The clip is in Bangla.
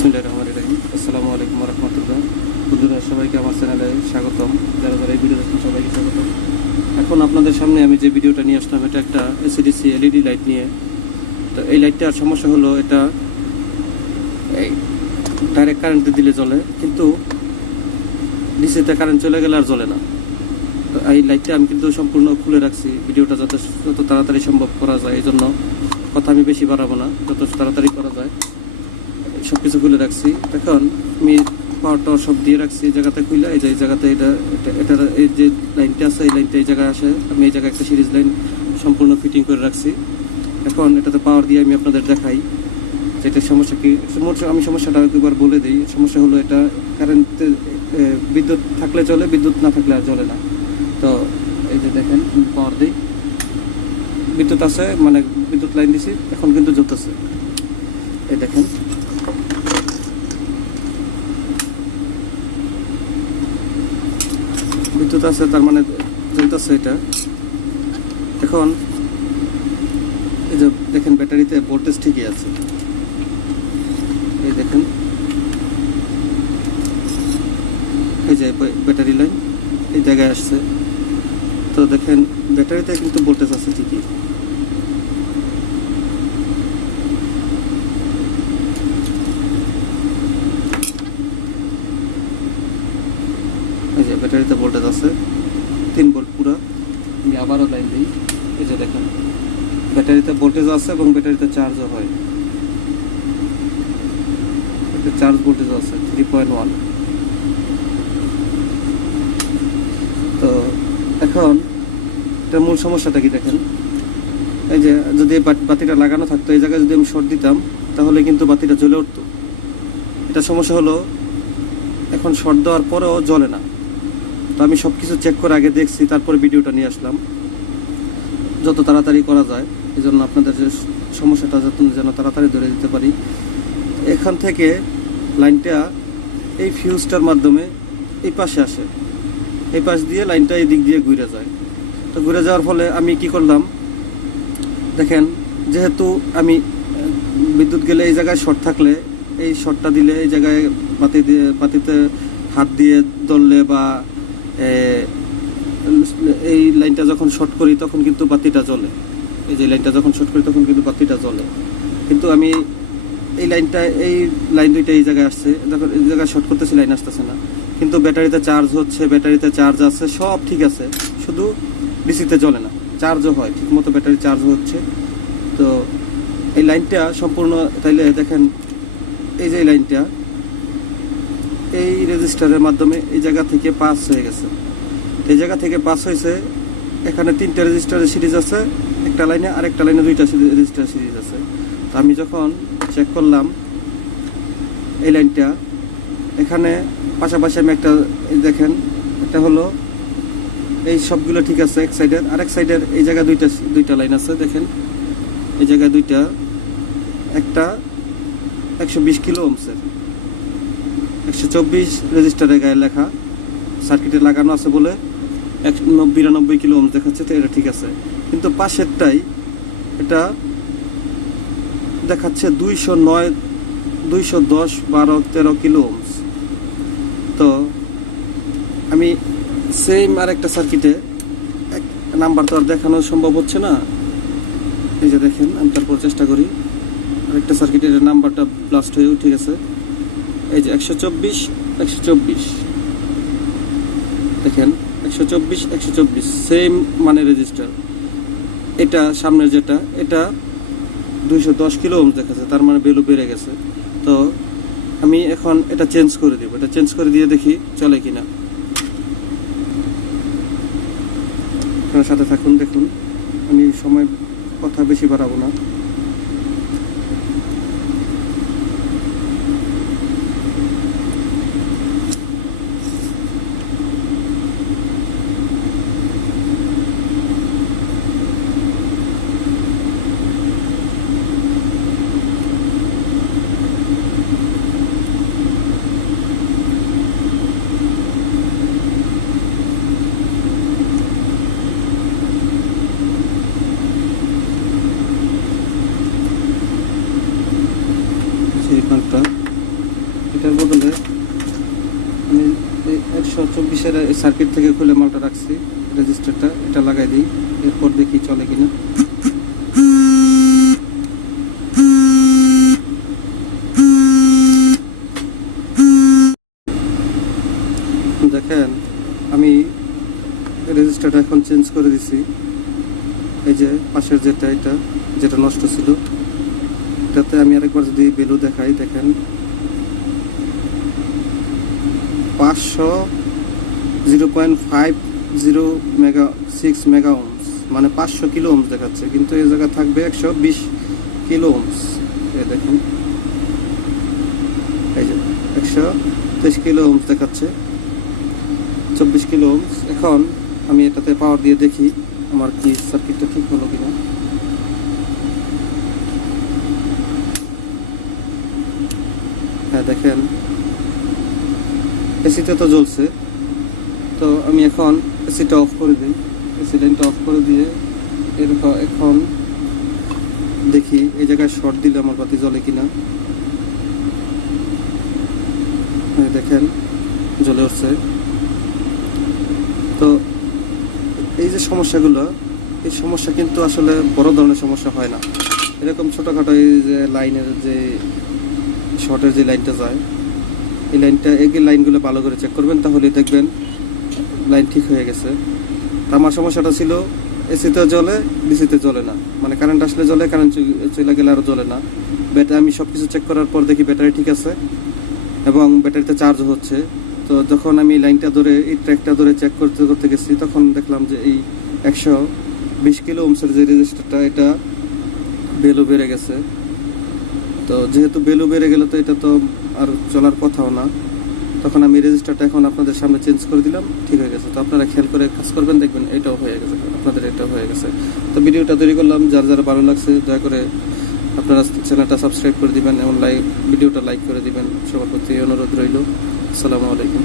বিসমিল্লাহির রহমানির রহিম। আসসালামু আলাইকুম ওয়া রাহমাতুল্লাহ। বন্ধুরা, সবাইকে আমার চ্যানেলে স্বাগতম। যারা যারা এই ভিডিও দেখছেন সবাইকে স্বাগতম। এখন আপনাদের সামনে আমি যে ভিডিওটা নিয়ে আসলাম, এটা একটা এসিডিসি এলইডি লাইট নিয়ে। তো এই লাইটটার সমস্যা হলো, এটা এই ডাইরেক্ট কারেন্টে দিলে জ্বলে, কিন্তু ডিসিতে কারেন্ট চলে গেলে আর জ্বলে না। তো এই লাইটটা আমি কিন্তু সম্পূর্ণ খুলে রাখছি, ভিডিওটা যত তাড়াতাড়ি সম্ভব করা যায়। এই জন্য কথা আমি বেশি বাড়াবো না, যত তাড়াতাড়ি করা যায় সব কিছু খুলে রাখছি। এখন আমি পাওয়ার টাওয়ার সব দিয়ে রাখছি এই জায়গাতে খুলে। এই যে এই জায়গাতে এটা এই যে লাইনটা আছে, এই লাইনটা এই জায়গায় আসে। আমি এই জায়গায় একটা সিরিজ লাইন সম্পূর্ণ ফিটিং করে রাখছি। এখন এটাতে পাওয়ার দিয়ে আমি আপনাদের দেখাই যে এটার সমস্যা কি। আমি সমস্যাটা একবার বলে দিই। সমস্যা হলো, এটা কারেন্টে বিদ্যুৎ থাকলে চলে, বিদ্যুৎ না থাকলে আর চলে না। তো এই যে দেখেন, পাওয়ার দিই, বিদ্যুৎ আছে, মানে বিদ্যুৎ লাইন দিছি, এখন কিন্তু জ্বলতেছে। এই দেখেন, বিদ্যুৎ আছে, তার মানে জ্বলতেছে এটা। এখন এই যে দেখেন, ব্যাটারিতে ভোল্টেজ ঠিকই আছে। এই দেখেন, এই যে ব্যাটারি লাইন এই জায়গায় আসছে। তো দেখেন, ব্যাটারিতে কিন্তু ভোল্টেজ আছে ঠিকই। এই যে ব্যাটারিতে ভোল্টেজ আছে 3 ভোল্ট পুরো। আমি আবারও লাইন দিই। এই যে দেখেন, ব্যাটারিতে ভোল্টেজ আছে এবং ব্যাটারিতে চার্জও হয়। এতে চার্জ ভোল্টেজ আছে 3.1। তো এখন এটার মূল সমস্যাটা কি দেখেন, এই যে যদি বাতিটা লাগানো থাকতো, এই জায়গায় যদি আমি শর্ট দিতাম তাহলে কিন্তু বাতিটা জ্বলে উঠতো। এটা সমস্যা হলো, এখন শর্ট দেওয়ার পরেও জ্বলে না। তো আমি সব কিছু চেক করে আগে দেখছি, তারপরে ভিডিওটা নিয়ে আসলাম যত তাড়াতাড়ি করা যায়। এই জন্য আপনাদের যে সমস্যাটা যেন তাড়াতাড়ি ধরে দিতে পারি। এখান থেকে লাইনটা এই ফিউজটার মাধ্যমে এই পাশে আসে, এই পাশ দিয়ে লাইনটা এই দিক দিয়ে ঘুরে যায়। তো ঘুরে যাওয়ার ফলে আমি কি করলাম দেখেন, যেহেতু আমি বিদ্যুৎ গেলে এই জায়গায় শর্ট থাকলে, এই শর্টটা দিলে এই জায়গায় বাতিতে হাত দিয়ে ধরলে বা এই লাইনটা যখন শর্ট করি তখন কিন্তু বাতিটা জ্বলে। এই যে লাইনটা যখন শর্ট করি তখন কিন্তু বাতিটা জ্বলে। কিন্তু আমি এই লাইন দুইটা এই জায়গায় আসছে, দেখো এই জায়গায় শর্ট করতেছি, লাইন আসতেছে না। কিন্তু ব্যাটারিতে চার্জ হচ্ছে, ব্যাটারিতে চার্জ আছে, সব ঠিক আছে, শুধু ডিসিতে জ্বলে না। চার্জও হয় ঠিক মতো, ব্যাটারি চার্জ হচ্ছে। তো এই লাইনটা সম্পূর্ণ, তাইলে দেখেন এই যে লাইনটা এই রেজিস্টারের মাধ্যমে এই জায়গা থেকে পাস হয়ে গেছে। এই জায়গা থেকে পাস হয়েছে, এখানে 3টা রেজিস্টারের সিরিজ আছে একটা লাইনে, আর একটা লাইনে 2টা রেজিস্টার সিরিজ আছে। তো আমি যখন চেক করলাম এই লাইনটা, এখানে পাশাপাশি আমি একটা দেখেন, এটা হলো এই সবগুলো ঠিক আছে এক সাইডের, আরেক সাইডের এই জায়গায় দুইটা লাইন আছে। দেখেন এই জায়গায় দুইটা, একটা 120 কিলো ওহমসের, 124 রেজিস্টারের গায়ে লেখা, সার্কিটে লাগানো আছে বলে 92 কিলো ওহমস দেখাচ্ছে। তো এটা ঠিক আছে, কিন্তু পাশেরটাই এটা দেখাচ্ছে 209, 210, 12, 13 কিলো ওহমস। তো আমি সেম আরেকটা সার্কিটে, এক নাম্বার তো আর দেখানো সম্ভব হচ্ছে না। এই যে দেখেন, আমি তারপর চেষ্টা করি আরেকটা সার্কিটের নাম্বারটা ব্লাস্ট হয়ে উঠে গেছে। এই যে 124 দেখেন, 124 সেম মানে রেজিস্টার। এটা সামনের যেটা, এটা 210 কিলো ওহম দেখাচ্ছে, তার মানে ভ্যালু বেড়ে গেছে। তো আমি এখন এটা চেঞ্জ করে দিব, এটা চেঞ্জ করে দিয়ে দেখি চলে কিনা। আপনার সাথে থাকুন, দেখুন। আমি সময় কথা বেশি বাড়াবো না। সেই বাল্বটা এটার বদলে আমি 124-এর সার্কিট থেকে খুলে মালটা রাখছি, রেজিস্টারটা এটা লাগাই দিই, এরপর দেখি চলে কিনা। দেখেন আমি রেজিস্টারটা এখন চেঞ্জ করে দিছি। এই যে পাশের যেটা নষ্ট ছিল, এটাতে আমি আরেকবার যদি ভ্যালু দেখাই, দেখেন 0.50 মেগা ওহমস, মানে 500 কিলো ওহমস দেখাচ্ছে, কিন্তু এই জায়গা থাকবে 120 কিলো ওহমস। এই দেখুন, এই যে 123 কিলো ওহমস দেখাচ্ছে, 24 কিলো ওহমস। এখন আমি এটাতে পাওয়ার দিয়ে দেখি আমার কি সার্কিটটা ঠিক হলো কিনা। হ্যাঁ দেখেন, এসিতে তো জ্বলছে। তো আমি এখন এসিটা অফ করে দিই, এসি লাইনটা অফ করে দিয়ে এরকম এখন দেখি এই জায়গায় শর্ট দিলে আমার বাতি জ্বলে কিনা। দেখেন জ্বলে উঠছে। তো এই যে সমস্যাগুলো, এই সমস্যা কিন্তু আসলে বড় ধরনের সমস্যা হয় না, এরকম ছোটোখাটো এই যে লাইনের যে শর্টের যে লাইনটা যায়, এই লাইনগুলো ভালো করে চেক করবেন, তাহলে দেখবেন লাইন ঠিক হয়ে গেছে। আমার সমস্যাটা ছিল এসিতে জ্বলে, ডিসিতে জ্বলে না, মানে কারেন্ট আসলে জ্বলে, কারেন্ট চলে গেলে আরও জ্বলে না। ব্যাটারি আমি সব কিছু চেক করার পর দেখি ব্যাটারি ঠিক আছে এবং ব্যাটারিতে চার্জ হচ্ছে। তো যখন আমি লাইনটা ধরে এই ট্র্যাকটা ধরে চেক করতে করতে গেছি, তখন দেখলাম যে এই 120 কিলো ওহমসের যে রেজিস্টারটা, এটা ভ্যালু বেড়ে গেছে। তো যেহেতু ভ্যালু বেড়ে গেলে তো এটা তো আর চলার কথাও না, তখন আমি রেজিস্টারটা এখন আপনাদের সামনে চেঞ্জ করে দিলাম, ঠিক হয়ে গেছে। তো আপনারা খেয়াল করে কাজ করবেন, দেখবেন এটাও হয়ে গেছে, আপনাদের এটাও হয়ে গেছে। তো ভিডিওটা তৈরি করলাম, যার ভালো লাগছে দয়া করে আপনারা চ্যানেলটা সাবস্ক্রাইব করে দিবেন এবং ভিডিওটা লাইক করে দিবেন, সবার প্রতি অনুরোধ রইল। আসসালামু আলাইকুম।